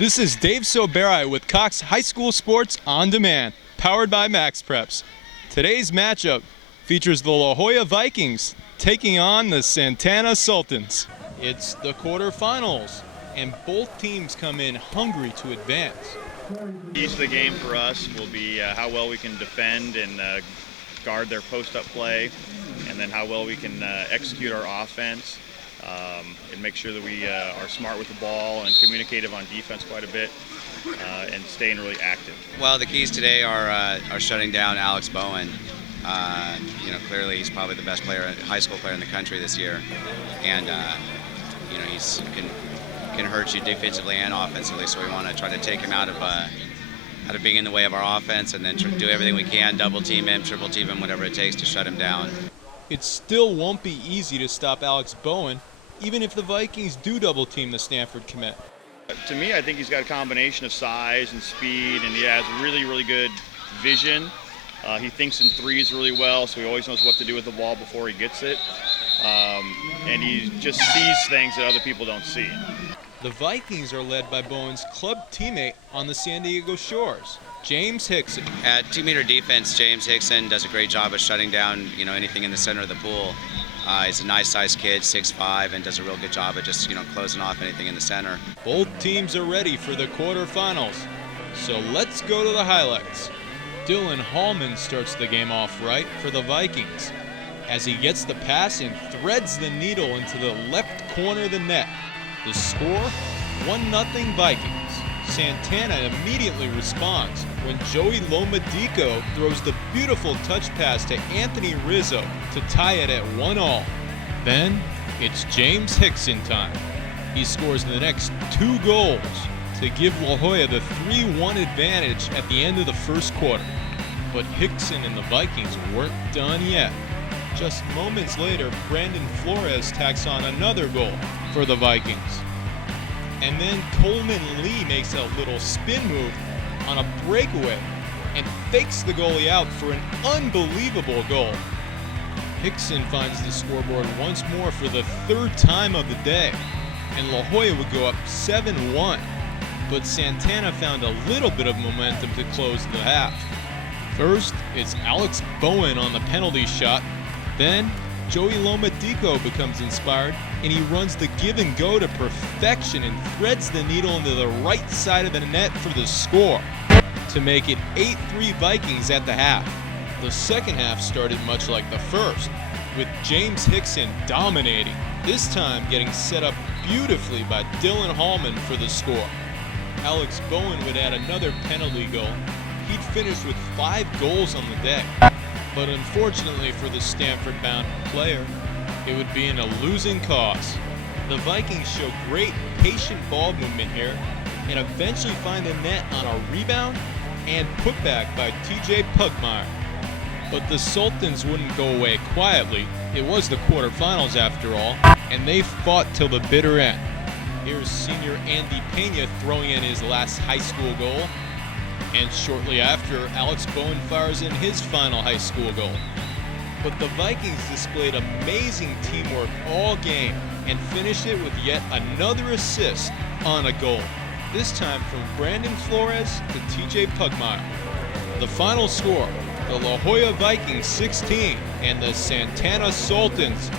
This is Dave Soberi with Cox High School Sports On Demand, powered by Max Preps. Today's matchup features the La Jolla Vikings taking on the Santana Sultans. It's the quarterfinals, and both teams come in hungry to advance. Keys to the game for us will be how well we can defend and guard their post-up play, and then how well we can execute our offense. And make sure that we are smart with the ball and communicative on defense quite a bit, and staying really active. Well, the keys today are shutting down Alex Bowen. Clearly he's probably the best player, high school player in the country this year, and he's can hurt you defensively and offensively. So we want to try to take him out of being in the way of our offense, and then do everything we can, double team him, triple team him, whatever it takes to shut him down. It still won't be easy to stop Alex Bowen, even if the Vikings do double team the Stanford commit. To me, I think he's got a combination of size and speed, and he has really, really good vision. He thinks in threes really well, so he always knows what to do with the ball before he gets it. And he just sees things that other people don't see. The Vikings are led by Bowen's club teammate on the San Diego Shores, James Hixson. At 2-meter defense, James Hixson does a great job of shutting down anything in the center of the pool. He's a nice-sized kid, 6'5", and does a real good job of just closing off anything in the center. Both teams are ready for the quarterfinals, so let's go to the highlights. Dylan Hallman starts the game off right for the Vikings as he gets the pass and threads the needle into the left corner of the net. The score, 1-0 Vikings. Santana immediately responds when Joey Lomadico throws the beautiful touch pass to Anthony Rizzo to tie it at 1-1. Then it's James Hixson time. He scores the next 2 goals to give La Jolla the 3-1 advantage at the end of the first quarter. But Hixson and the Vikings weren't done yet. Just moments later, Brandon Flores tacks on another goal for the Vikings. And then Coleman Lee makes a little spin move on a breakaway and fakes the goalie out for an unbelievable goal. Hixson finds the scoreboard once more for the 3rd time of the day, and La Jolla would go up 7-1. But Santana found a little bit of momentum to close the half. First, it's Alex Bowen on the penalty shot. Then, Joey Lomadico becomes inspired, and he runs the give and go to perfection and threads the needle into the right side of the net for the score to make it 8-3 Vikings at the half. The second half started much like the first, with James Hixson dominating, this time getting set up beautifully by Dylan Hallman for the score. Alex Bowen would add another penalty goal. He'd finish with 5 goals on the day. But unfortunately for the Stanford-bound player, it would be in a losing cause. The Vikings show great patient ball movement here and eventually find the net on a rebound and putback by TJ Pugmire. But the Sultans wouldn't go away quietly. It was the quarterfinals after all, and they fought till the bitter end. Here's senior Andy Pena throwing in his last high school goal. And shortly after, Alex Bowen fires in his final high school goal. But the Vikings displayed amazing teamwork all game and finished it with yet another assist on a goal, this time from Brandon Flores to TJ Pugmire. The final score, the La Jolla Vikings 16 and the Santana Sultans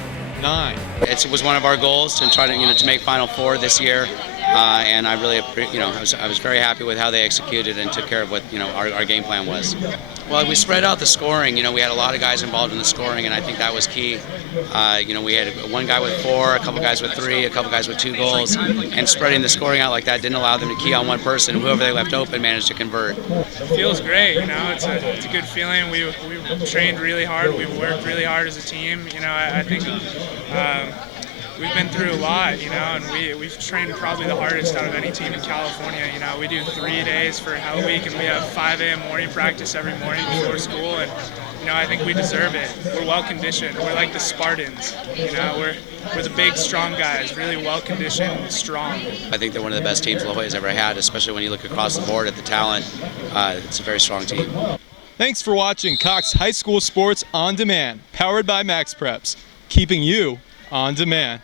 9. It was one of our goals to try to make Final Four this year. And I really, I was very happy with how they executed and took care of what, our game plan was. Well, we spread out the scoring. We had a lot of guys involved in the scoring, and I think that was key. We had one guy with 4, a couple guys with 3, a couple guys with 2 goals, and spreading the scoring out like that didn't allow them to key on one person. Whoever they left open managed to convert. Feels great, it's a good feeling. We trained really hard. We worked really hard as a team. I think. We've been through a lot, and we've trained probably the hardest out of any team in California. We do 3 days for Hell Week, and we have 5 a.m. morning practice every morning before school, and I think we deserve it. We're well conditioned. We're like the Spartans. We're the big, strong guys, really well conditioned, strong. I think they're one of the best teams La Jolla's ever had, especially when you look across the board at the talent. It's a very strong team. Thanks for watching Cox High School Sports On Demand, powered by Max Preps, keeping you on demand.